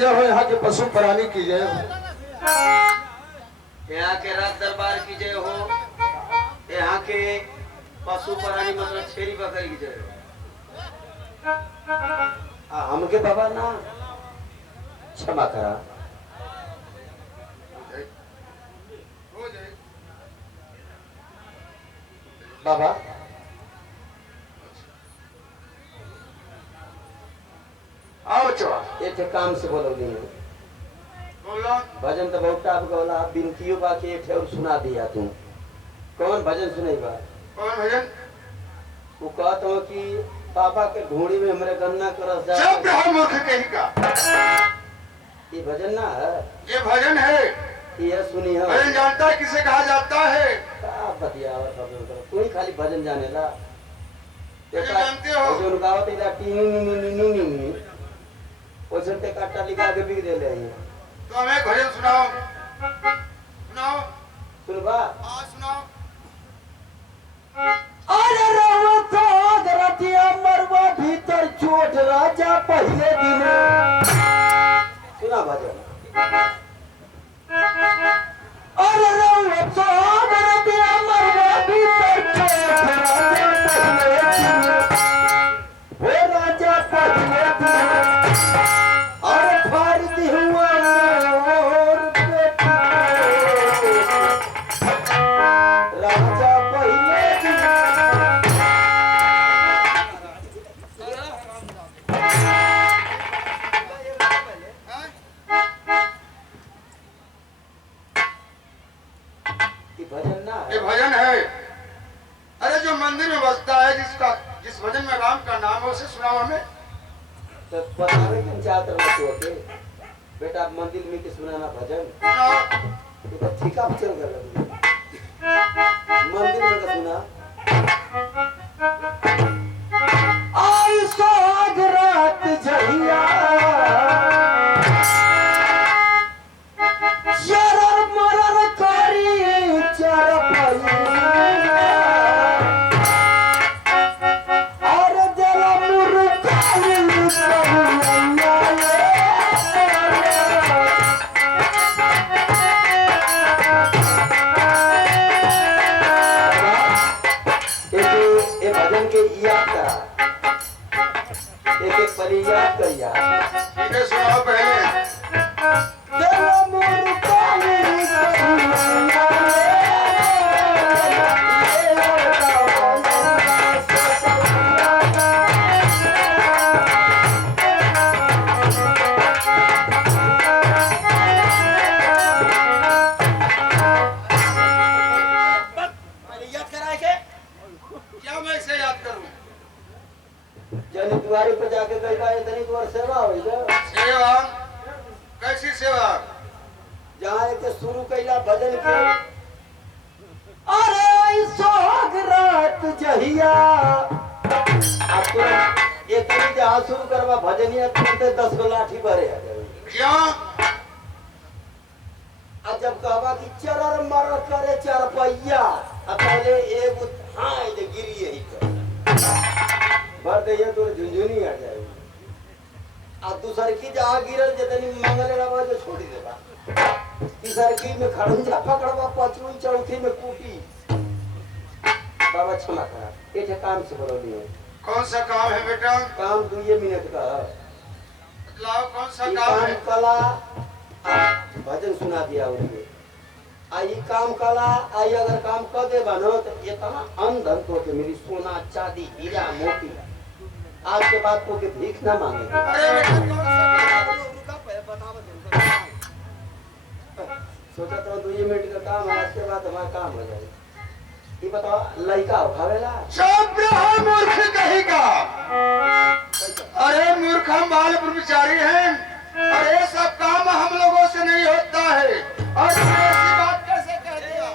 जय हो, यहाँ के पशु प्राणी की जय हो, यहाँ के राज दरबार की जय हो, यहाँ के पशु प्राणी मतलब छेरी बकरी की जय हो। हमके बाबा ना क्षमा करा। बाबा आओ चवा ये थे काम से बोलो नहीं बोलो। भजन तो बहुत टाप गौला बिनतियों बा के ठे और सुना दिया तू। कौन भजन सुनाई बा? कौन भजन? वो कहत हो कि पापा के ढूंढी में हमरे गन्ना के रस जा। चुप रहो मूर्ख कहीं का। ये भजन ना है, ये भजन है। ये सुनी है। भजन जानता है किसे कहा जाता है? का बतियावत हो तू ही खाली भजन जाने ला। भजन जानते हो? जो गावत इला टीनी नी नी नी नी नी ओसे ते काटा लिखा के बिक दे ले आई। तो हमें भजन सुनाओ। सुनाओ। सुनबा? हाँ सुनाओ। अरे रवता गरतिया मरवा भीतर चोट राजा पहले दिन। सुना भजन। अरे रवता गरतिया मरवा भीतर चोट राजा पहले दिन। वो राजा पहले दिन और फारती हुआ मोर बेटी राजा पहले दिन। भजन ना ये भजन है। अरे जो मंदिर में बसता है जिस भजन में राम का नाम है उसे सुनाओ हमें। तो बतावे तुम चाहते हो के बेटा मंदिर में के सुनाना भजन सुनाओ। तो ठीका चल गया मंदिर में का सुना। आई सोग रात जहिया शरर मरर करी चार पहिया और दिल मुर्गाई ये भजन के याद करा। एक परी याद कर यार। ठीक है सुनाओ पहले। दिल मुर्गाई क्या मैं इसे याद करूं? जनी द्वारी पे जाके गई बा इतनी द्वार सेवा होई जा। सेवा? कैसी सेवा? जहाँ एक शुरू कैला भजन के अरे सोहाग रात जहिया अब तुरंत ये तरी जहाँ शुरू करवा भजनिया तुरंत 10 गो लाठी भरे आ जाए। क्यों? अब जब कहवा कि चरर मर करे चार पहिया अब पहले एक हाँ ये गिरी यही कर भर दे ये तो झुंझुनी आ जाएगी। अब दूसर की जहाँ गिरल जितनी मंगल रवा जो छोड़ी देगा। तीसर की में खड़ूंजा पकड़वा पांचवी चौथी में कूटी। बाबा क्षमा करा ये काम से बोलो नहीं। कौन सा काम है बेटा? काम 2 मिनट का है। लाओ कौन सा ये काम है? कला भजन सुना दिया उन्हें। आई काम कला आई अगर काम कर दे बनो तो ये तना अंधन तो के मेरी सोना चांदी हीरा मोती आज के बाद को के भीख ना मांगे। अरे बेटा कौन सा सोचा तो 2 मिनट का काम है आज के बाद हमारा काम हो जाएगा। ये बताओ लड़का उठावेला? चुप रहो मूर्ख कहीं का। अरे मूर्ख हम बाल ब्रह्मचारी हैं। अरे सब काम हम लोगों से नहीं होता है। और ऐसी बात कैसे कह दिया?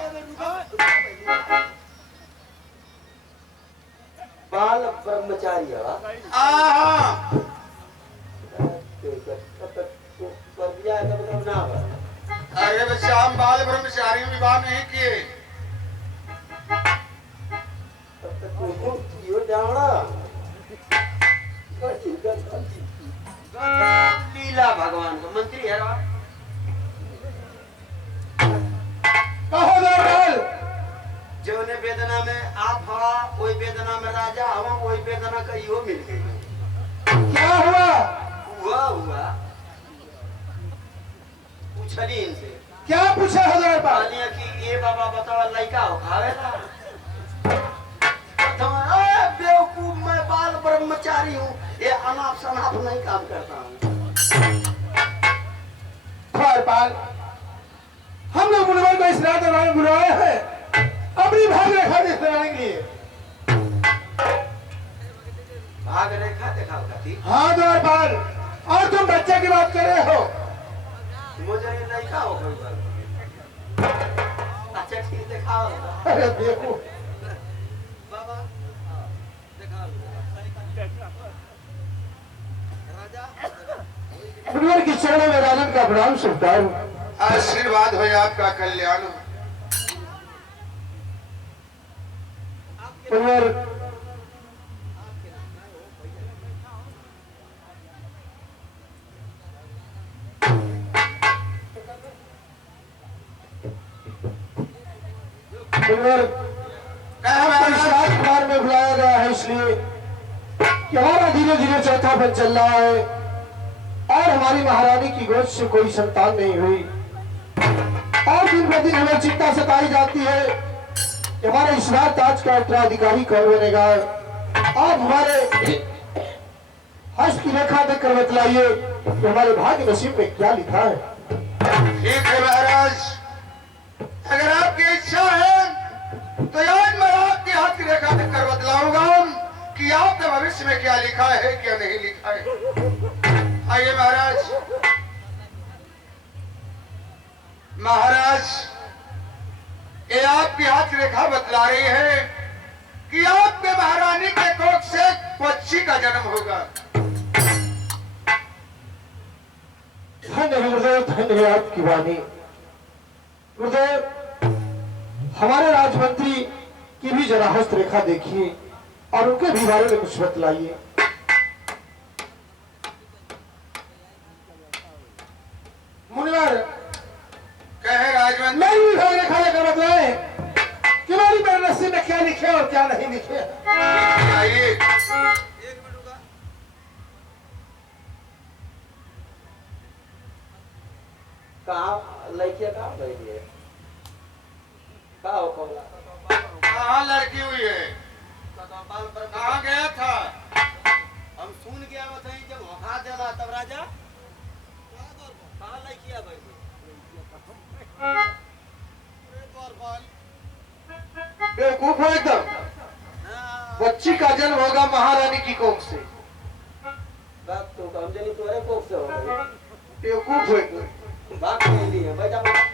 बाल ब्रह्मचारी हाँ कर दिया है मतलब ना बा। अरे बच्चा हम बाल ब्रह्मचारी विवाह नहीं किए। तब तक तुम यो जावड़ा लीला लीला भगवान का मंत्री है रा। कहो दरबार जौने वेदना में आप हवा वही वेदना में राजा हवा वही वेदना का इहो मिल गई। क्या हुआ? हुआ पूछली इनसे क्या पूछा हो दरबार? कहलिए कि ये बाबा बतावा लड़का हो खावेला। बेवकूफ मैं बाल ब्रह्मचारी हूँ ये अनाप शनाप नहीं काम करता हूँ। दरबार हम लोग मुनवर को इस रात में बुलाया है अपनी भाग रेखा दिखलाने के लिए। भाग रेखा देखा थी। हाँ दरबार और तुम बच्चे की बात कर रहे हो। मुझे ये लड़का हो कोई बात। अच्छा ठीक दिखाओ। अरे देखो बाबा दिखाओ राजा मुनवर की चरणों में राजन का प्रणाम स्वीकार हूँ। आशीर्वाद हो आपका कल्याण हो। मुनवर मुनवर आपको इस राजकुमार में बुलाया गया है इसलिए कि हमारा धीरे धीरे चौथा पद चल रहा है और हमारी महारानी की गोद से कोई संतान नहीं हुई और दिन ब दिन हमें चिंता सताई जाती है कि हमारे इस राजताज का उत्तराधिकारी कौन बनेगा। आप हमारे हस्त की रेखा देखकर बतलाइए कि हमारे भाग्य नसीब में क्या लिखा है। ठीक है महाराज, अगर आपकी इच्छा है तो आज मैं आपके हाथ की रेखा देखकर बतलाऊंगा कि आपके भविष्य में क्या लिखा है क्या नहीं लिखा है। आइए महाराज। महाराज ये आपकी हाथ की रेखा बतला रही है कि आपके महारानी के कोख से बच्ची का जन्म होगा। धन्य है गुरुदेव, धन्य है आपकी वाणी। गुरुदेव हमारे राजमंत्री की भी जरा हस्त रेखा देखिए और उनके भी बारे में कुछ बतलाइए। मुनिवर कहे राजमंत्री। मेरी भी भाग रेखा लेकर बतलाए कि हमारी मेरे नसीब में क्या लिखे और क्या नहीं लिखे। आइए। कहाँ लड़कियाँ कहाँ बैठी है? कहाँ हो कौला? कहाँ लड़की हुई है? कहाँ गया था? हम सुन गया बताई जब वहां देला तब राजा कहाँ लड़कियां बैठी। बेवकूफ हो एकदम। बच्ची का जन्म होगा महारानी की कोख से। बात तो हम जनी तोरे कोख से हो गई। बेवकूफ हो एकदम। बात नहीं ली है बैठा बैठा।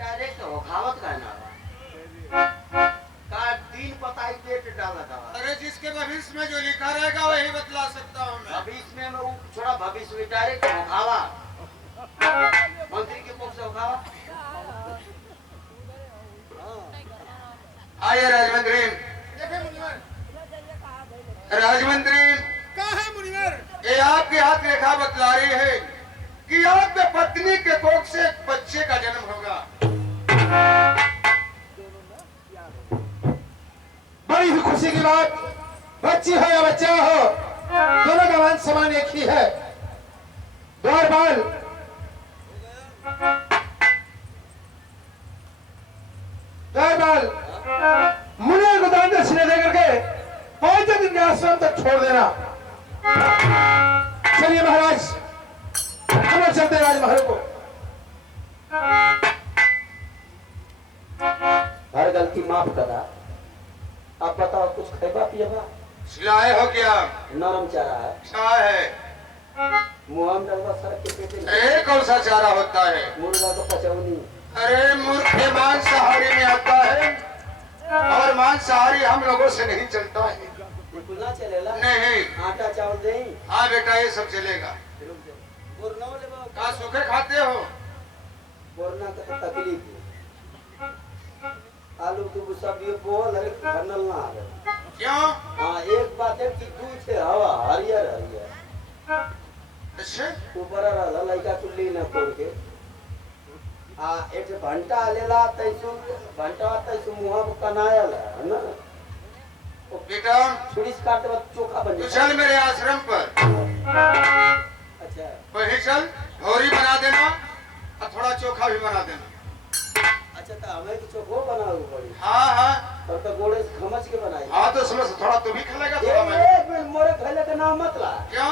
डायरेक्ट हो खावत का ना का तीन पताई पेट डाला था। अरे जिसके भविष्य में जो लिखा रहेगा वही बतला सकता हूँ मैं। भविष्य में वो छोड़ा भविष्य में डायरेक्ट हो खावा मंत्री के मुख से हो खावा। आइए राजमंत्री। राजमंत्री ये आपके हाथ रेखा बतला रही है कि आपके पत्नी के कोख से एक बच्चे का जन्म होगा। बड़ी ही खुशी की बात, बच्ची हो या बच्चा हो दोनों का मान समान एक ही है। द्वारपाल द्वारपाल मुने को दान दक्षिणा दे करके 5 दिन के आश्रम तक छोड़ देना। चलिए महाराज हम लोग चलते हैं राजमहल को। हर गलती माफ करा। अब बताओ कुछ खेबा पिएबा? सिलाए हो क्या? नरम चारा है। क्या है? मुँह में डलवा सड़क के पेटे में। ये कौन सा चारा होता है? मुर्गा का पचौनी। अरे मूर्ख मांसाहारी में आता है और मांसाहारी हम लोगों से नहीं चलता है। बिल्कुल ना चलेला। नहीं। आटा चावल दे। हाँ बेटा ये सब चलेगा। बोरना ले बाबू। कहाँ सूखे खाते हो? बोरना का तो तकलीफ है। आलू की सब्जी बोल अरे खरनल ना आ रहे। क्यों? हाँ एक बात है कि दूध से हवा हरियर हरियर अच्छा ऊपर रहा लड़का कुल्ली न खोल के आ एक घंटा आलेला तैसु घंटा तैसु मुहा कनायल है ना बेटा छुरी से काटते वक्त चोखा बन तू जाता चल मेरे आश्रम पर अच्छा वहीं चल ढोरी बना देना और थोड़ा चोखा भी बना देना अच्छा तो हमें तो चोखो बनाओ पड़ी हाँ हाँ तब तो गोड़े से खमच के बनाई हाँ तो उसमें से थोड़ा तू भी खा लेगा थोड़ा मैं एक मिनट मोरे खैले का नाम मत ला क्यों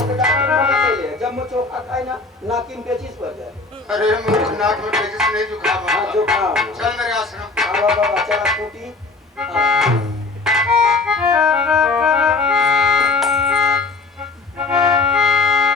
तो डॉक्टर मना कइले जब मैं चोखा खाई ना नाकिन बेचिस पड़ जाए अरे मुझे नाक में तेजी से नहीं जुकाम हाँ होगा। जो खाओ चल मेरे आश्रम पर हाँ बाबा चला टूटी